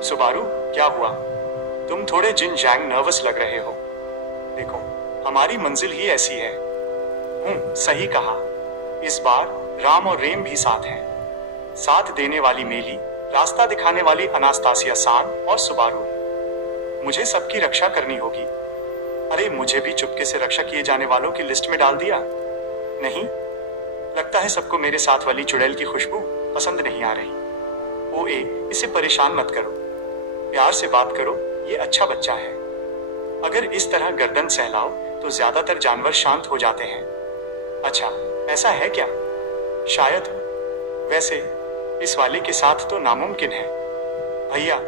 Subaru, क्या हुआ? तुम थोड़े जिन जैंग नर्वस लग रहे हो। देखो, हमारी मंजिल ही ऐसी है। सही कहा। इस बार राम और रेम भी साथ हैं। साथ देने वाली मेली, रास्ता दिखाने वाली अनास्तासिया सान और सुबारू। मुझे सबकी रक्षा करनी होगी। अरे, मुझे भी चुपके से रक्षा किए जाने वालों की लिस्ट में डाल दिया। नहीं, लगता है सबको मेरे साथ वाली चुड़ैल की खुशबू पसंद नहीं आ रही। ओए, इसे परेशान मत करो, प्यार से बात करो, ये अच्छा बच्चा है। अगर इस तरह गर्दन सहलाओ तो ज्यादातर जानवर शांत हो जाते हैं। अच्छा, ऐसा है क्या? शायद। वैसे इस वाले के साथ तो नामुमकिन है। भैया,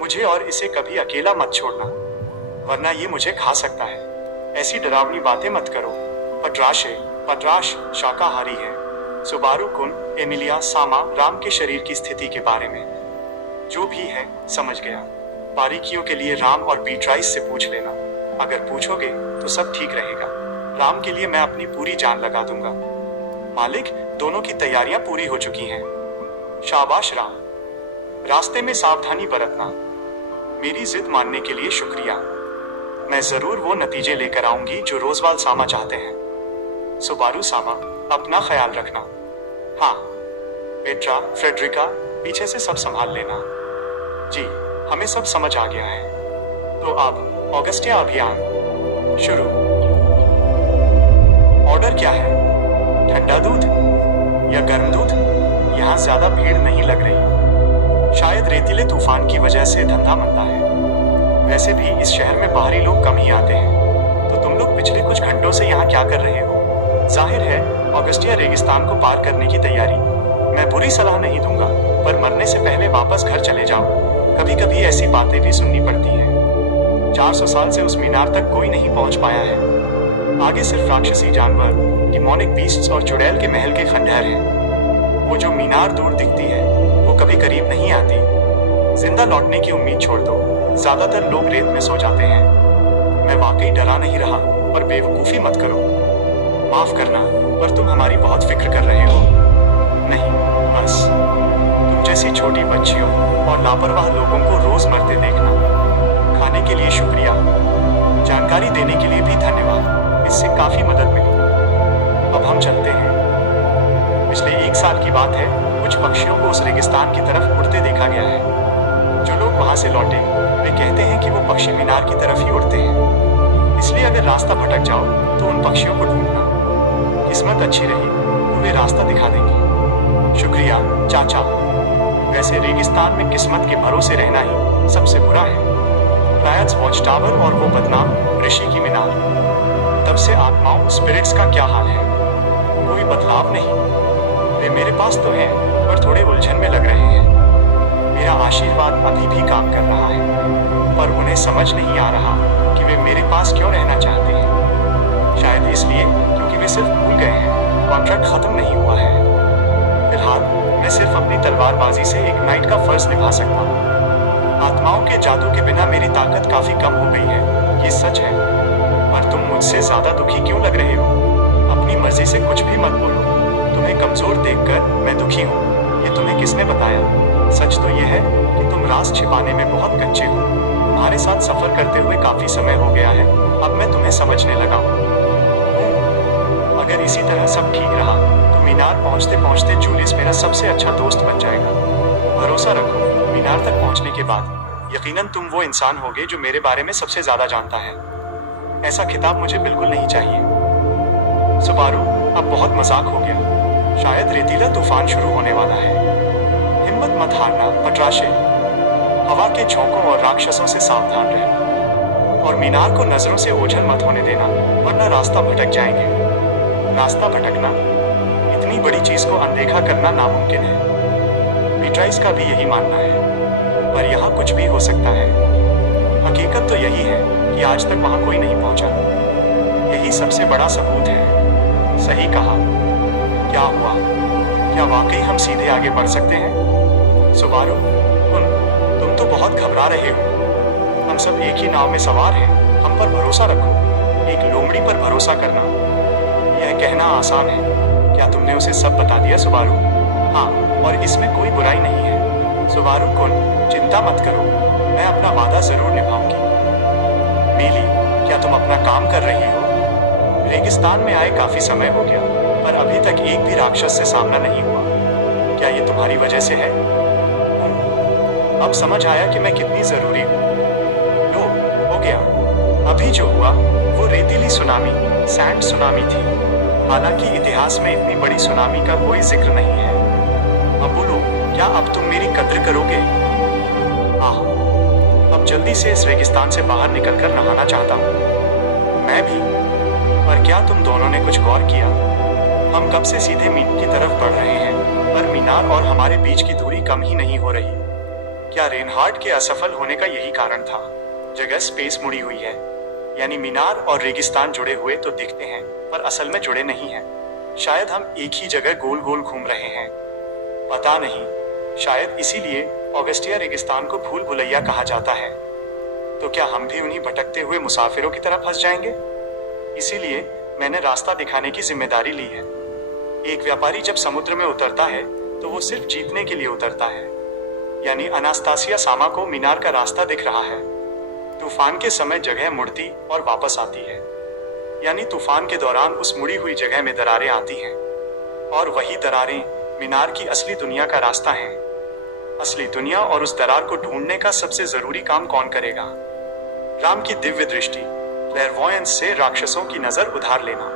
मुझे और इसे कभी अकेला मत छोड़ना, वरना ये मुझे खा सकता है। ऐसी डरावनी बातें मत करो। पटराश शाकाहारी है। सुबारू कुन, एमिलिया, सामा, राम के शरीर की स्थिति के बारे में जो भी है समझ गया। बारीकियों के लिए राम और बीट्राइस से पूछ लेना। अगर पूछोगे तो सब ठीक रहेगा। राम के लिए मैं अपनी पूरी जान लगा दूंगा। मालिक, दोनों की तैयारियां पूरी हो चुकी हैं। शाबाश राम। रास्ते में सावधानी बरतना। मेरी जिद मानने के लिए शुक्रिया। मैं जरूर वो नतीजे लेकर आऊंगी जो रोजवाल सामा चाहते हैं। सुबारू सामा, अपना ख्याल रखना। हाँ, पेट्रा, फ्रेडरिका, पीछे से सब संभाल लेना। जी, हमें सब समझ आ गया है। तो अब ऑगस्टिया अभियान शुरू। ऑर्डर क्या है? ठंडा दूध या गर्म दूध? यहाँ ज्यादा भीड़ नहीं लग रही। शायद रेतीले तूफान की वजह से धंधा मंदा है। वैसे भी इस शहर में बाहरी लोग कम ही आते हैं। तो तुम लोग पिछले कुछ घंटों से यहाँ क्या कर रहे हो? जाहिर है ऑगस्टिया रेगिस्तान को पार करने की तैयारी। मैं बुरी सलाह नहीं दूंगा, पर मरने से पहले वापस घर चले जाओ। कभी कभी ऐसी बातें भी सुननी पड़ती हैं। 400 साल से उस मीनार तक कोई नहीं पहुंच पाया है। आगे सिर्फ राक्षसी जानवर, डिमोनिक बीस्ट्स और चुड़ैल के महल के खंडहर हैं। वो जो मीनार दूर दिखती है वो कभी करीब नहीं आती। जिंदा लौटने की उम्मीद छोड़ दो, ज्यादातर लोग रेत में सो जाते हैं। मैं वाकई डरा नहीं रहा, पर बेवकूफ़ी मत करो। माफ करना, पर तुम हमारी बहुत फिक्र कर रहे हो। नहीं, बस तुम जैसी छोटी बच्चियों और लापरवाह लोगों को रोज मरते देखना। खाने के लिए शुक्रिया, जानकारी देने के लिए भी धन्यवाद। इससे काफी मदद मिली। अब हम चलते हैं। पिछले 1 साल की बात है, कुछ पक्षियों को उस रेगिस्तान की तरफ उड़ते देखा गया है। जो लोग वहां से लौटे वे कहते हैं कि वो पक्षी मीनार की तरफ ही उड़ते हैं। इसलिए अगर रास्ता भटक जाओ तो उन पक्षियों को ढूंढना। किस्मत अच्छी रही तो वे रास्ता दिखा देंगे। शुक्रिया चाचा। वैसे रेगिस्तान में किस्मत के भरोसे रहना ही सबसे बुरा है। रायट्स वॉच टावर और वो बदनाम ऋषि की मीनार। तब से आत्माओं, स्पिरिट्स का क्या हाल है? कोई बदलाव नहीं। वे मेरे पास तो हैं, पर थोड़े उलझन में लग रहे हैं। मेरा आशीर्वाद अभी भी काम कर रहा है, पर उन्हें समझ नहीं आ रहा कि वे मेरे पास क्यों रहना चाहते हैं। शायद इसलिए क्योंकि वे सिर्फ भूल गए हैं कॉन्ट्रैक्ट खत्म नहीं हुआ है। फिलहाल मैं सिर्फ अपनी तलवारबाजी से एक नाइट का फर्ज निभा सकता हूँ। आत्माओं के जादू के बिना मेरी ताकत काफी कम हो गई है, ये सच है। पर तुम मुझसे ज्यादा दुखी क्यों लग रहे हो? अपनी मर्जी से कुछ भी मत बोलो। तुम्हें कमजोर देखकर मैं दुखी हूँ, ये तुम्हें किसने बताया? सच तो ये है कि तुम राज छिपाने में बहुत कच्चे हो। तुम्हारे साथ सफर करते हुए काफी समय हो गया है, अब मैं तुम्हें समझने लगा हूँ। अगर इसी तरह सब ठीक रहा तो मीनार पहुंचते पहुंचते जूलियस मेरा सबसे अच्छा दोस्त बन जाएगा। भरोसा रखो, मीनार तक पहुंचने के बाद यकीनन तुम वो इंसान होगे जो मेरे बारे में सबसे ज्यादा जानता है। ऐसा खिताब मुझे बिल्कुल नहीं चाहिए। सुबारू, अब बहुत मजाक हो गया। शायद रेतीला तूफान शुरू होने वाला है। हिम्मत मत हारना पटराशे। हवा के झोंकों और राक्षसों से सावधान रहना, और मीनार को नजरों से ओझल मत होने देना, वरना रास्ता भटक जाएंगे। रास्ता भटकना, इतनी बड़ी चीज को अनदेखा करना नामुमकिन है। बीट्राइस का भी यही मानना है, पर यहाँ कुछ भी हो सकता है। हकीकत तो यही है कि आज तक वहां कोई नहीं पहुंचा। यही सबसे बड़ा सबूत है। सही कहा। क्या हुआ? क्या वाकई हम सीधे आगे बढ़ सकते हैं? सुबारू, तुम तो बहुत घबरा रहे हो। हम सब एक ही नाव में सवार हैं। हम पर भरोसा रखो। एक लोमड़ी पर भरोसा करना, यह कहना आसान है। क्या तुमने उसे सब बता दिया सुबारू? हाँ, और इसमें कोई बुराई नहीं है। सुबारू कुन, चिंता मत करो, मैं अपना वादा जरूर निभाऊंगी। मीली, क्या तुम अपना काम कर रही हो? रेगिस्तान में आए काफी समय हो गया, पर अभी तक एक भी राक्षस से सामना नहीं हुआ। क्या ये तुम्हारी वजह से है? अब समझ आया कि मैं कितनी जरूरी हूँ। लो, हो गया। अभी जो हुआ वो रेतीली सुनामी, सैंड सुनामी थी। हालांकि इतिहास में इतनी बड़ी सुनामी का कोई जिक्र नहीं है। अब बोलो, क्या अब तुम मेरी कद्र करोगे? आह, अब जल्दी से इस रेगिस्तान से बाहर निकलकर नहाना चाहता हूँ। मैं भी। पर क्या तुम दोनों ने कुछ गौर किया? हम कब से सीधे मीन की तरफ बढ़ रहे हैं, पर मीनार और हमारे बीच की दूरी कम ही नहीं हो रही। क्या रेनहार्ड के असफल होने का यही कारण था? जगह स्पेस मुड़ी हुई है, यानी मीनार और रेगिस्तान जुड़े हुए तो दिखते हैं, पर असल में जुड़े नहीं हैं। शायद हम एक ही जगह गोल गोल घूम रहे हैं। पता नहीं, शायद इसीलिए ऑगस्टिया रेगिस्तान को भूल भुलैया कहा जाता है। तो क्या हम भी उन्हीं भटकते हुए मुसाफिरों की तरह फंस जाएंगे? इसीलिए मैंने रास्ता दिखाने की जिम्मेदारी ली है। एक व्यापारी जब समुद्र में उतरता है तो वो सिर्फ जीतने के लिए उतरता है। यानी अनास्तासिया सामा को मीनार का रास्ता दिख रहा है। तूफान के समय जगह मुड़ती और वापस आती है, यानी तूफान के दौरान उस मुड़ी हुई जगह में दरारें आती हैं, और वही दरारें मीनार की असली दुनिया का रास्ता हैं। असली दुनिया और उस दरार को ढूंढने का सबसे जरूरी काम कौन करेगा? राम की दिव्य दृष्टि, क्लैरवॉयंस से राक्षसों की नजर उधार लेना।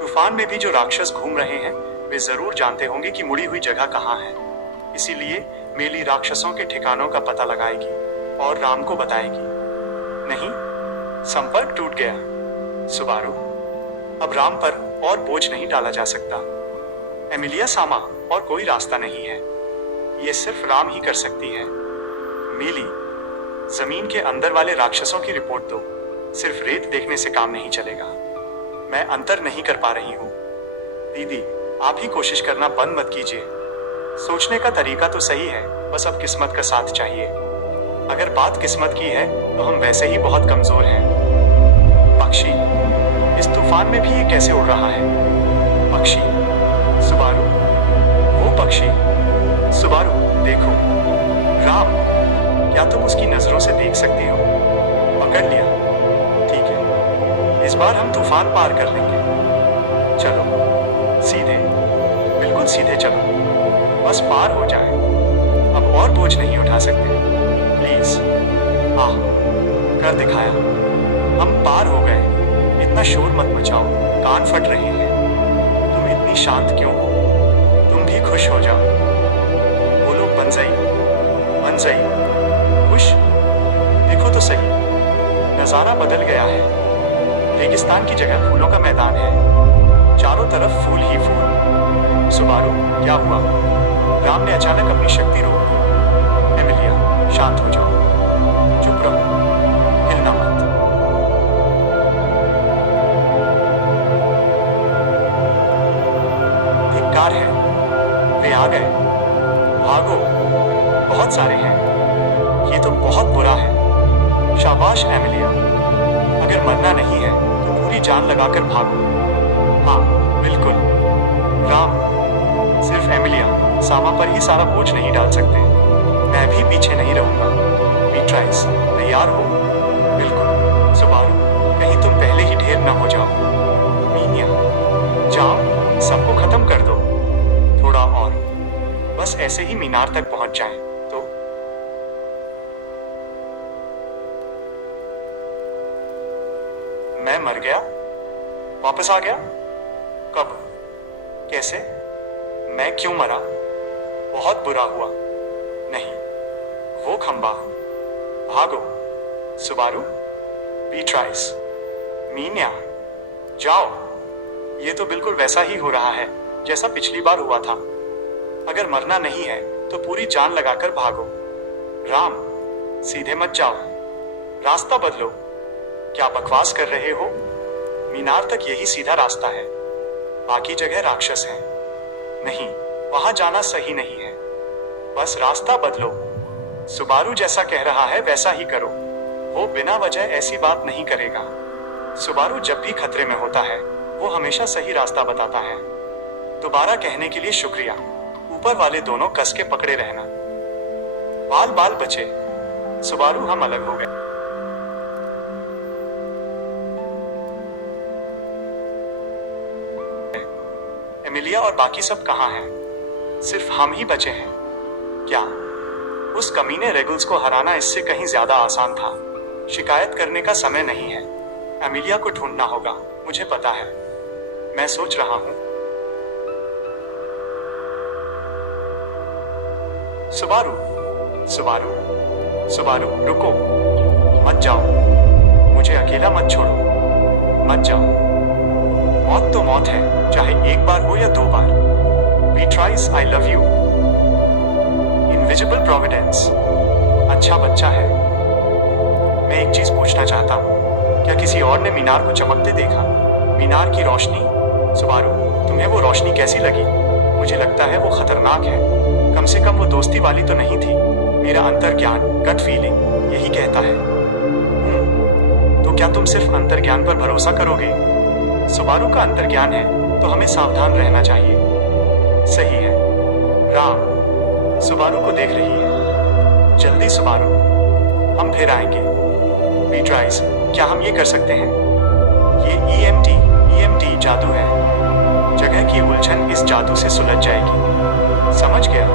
तूफान में भी जो राक्षस घूम रहे हैं वे जरूर जानते होंगे कि मुड़ी हुई जगह कहाँ है। इसीलिए मेली राक्षसों के ठिकानों का पता लगाएगी और राम को बताएगी। नहीं, संपर्क टूट गया। सुबारू, अब राम पर और बोझ नहीं डाला जा सकता। एमिलिया सामा और कोई रास्ता नहीं है। ये सिर्फ राम ही कर सकती है। मीली, जमीन के अंदर वाले राक्षसों की रिपोर्ट दो। सिर्फ रेत देखने से काम नहीं चलेगा। मैं अंतर नहीं कर पा रही हूँ। दीदी, आप ही कोशिश करना बंद मत कीजिए। सोचने का तरीका तो सही है, बस अब किस्मत का साथ चाहिए। अगर बात किस्मत की है तो हम वैसे ही बहुत कमजोर हैं। पक्षी, इस तूफान में भी ये कैसे उड़ रहा है? पक्षी, सुबारू, वो पक्षी। सुबारू, देखो। राम, क्या तुम उसकी नजरों से देख सकती हो? पकड़ लिया। ठीक है, इस बार हम तूफान पार कर लेंगे। चलो, सीधे, बिल्कुल सीधे चलो, बस पार हो जाए। अब और बोझ नहीं उठा सकते। प्लीज। आह, कर दिखाया। हम पार हो गए। इतना शोर मत मचाओ, कान फट रहे हैं। तुम इतनी शांत क्यों हो? तुम भी खुश हो जाओ। बोलो बनजई, बनजई, खुश। देखो तो सही, नजारा बदल गया है। रेगिस्तान की जगह फूलों का मैदान है। चारों तरफ फूल ही फूल। सुबारू, क्या हुआ? राम ने अचानक अपनी शक्ति रोक दी। एमिलिया, शांत हो जाओ, चुप रहो, हिलना मत। धिक्कार है, वे आ गए। भागो, बहुत सारे हैं। ये तो बहुत बुरा है। शाबाश एमिलिया, अगर मरना नहीं है तो पूरी जान लगाकर भागो। हाँ, बिल्कुल। राम, सिर्फ एमिलिया सामा पर ही सारा बोझ नहीं डाल सकते। मैं भी पीछे नहीं रहूंगा। बीट्राइस, तैयार हो? बिल्कुल। सुबारू, कहीं तुम पहले ही ढेर न हो जाओ। मीनिया, जाओ, सबको खत्म कर दो। थोड़ा और, बस ऐसे ही मीनार तक पहुंच जाएं तो। मैं मर गया? वापस आ गया? कब? कैसे? मैं क्यों मरा? बहुत बुरा हुआ। नहीं, वो खंबा। भागो। सुबारू, बीट्राइस, मीनिया, जाओ। ये तो बिल्कुल वैसा ही हो रहा है जैसा पिछली बार हुआ था। अगर मरना नहीं है तो पूरी जान लगाकर भागो। राम, सीधे मत जाओ, रास्ता बदलो। क्या बकवास कर रहे हो? मीनार तक यही सीधा रास्ता है। बाकी जगह राक्षस हैं। नहीं, वहां जाना सही नहीं है। बस रास्ता बदलो। सुबारू जैसा कह रहा है वैसा ही करो। वो बिना वजह ऐसी बात नहीं करेगा। सुबारू जब भी खतरे में होता है वो हमेशा सही रास्ता बताता है। दोबारा कहने के लिए शुक्रिया। ऊपर वाले दोनों कस के पकड़े रहना। बाल बाल बचे। सुबारू हम अलग हो गए। एमिलिया और बाकी सब कहाँ हैं? सिर्फ हम ही बचे हैं क्या? उस कमीने रेगुल्स को हराना इससे कहीं ज्यादा आसान था। शिकायत करने का समय नहीं है। एमिलिया को ढूंढना होगा, मुझे पता है। मैं सोच रहा हूं। सुबारू, सुबारू, सुबारू, रुको। मत जाओ। मुझे अकेला मत छोड़ो। मत जाओ। मौत तो मौत है, चाहे एक बार हो या 2 बार। Beatrice, I love you. Invisible providence. अच्छा बच्चा है। मैं एक चीज पूछना चाहता हूँ, क्या किसी और ने मीनार को चमकते देखा? मीनार की रोशनी। सुबारू, तुम्हें वो रोशनी कैसी लगी? मुझे लगता है वो खतरनाक है। कम से कम वो दोस्ती वाली तो नहीं थी। मेरा अंतर्ज्ञान, गट फीलिंग यही कहता है। तो क्या तुम सिर्फ अंतर्ज्ञान पर भरोसा करोगे? सुबारू का अंतर्ज्ञान है तो हमें सावधान रहना चाहिए। सही है। राम सुबारू को देख रही है। जल्दी सुबारू, हम फिर आएंगे। बीट्राइस, क्या हम ये कर सकते हैं? ये ईएमटी जादू है। जगह की उलझन इस जादू से सुलझ जाएगी। समझ गया।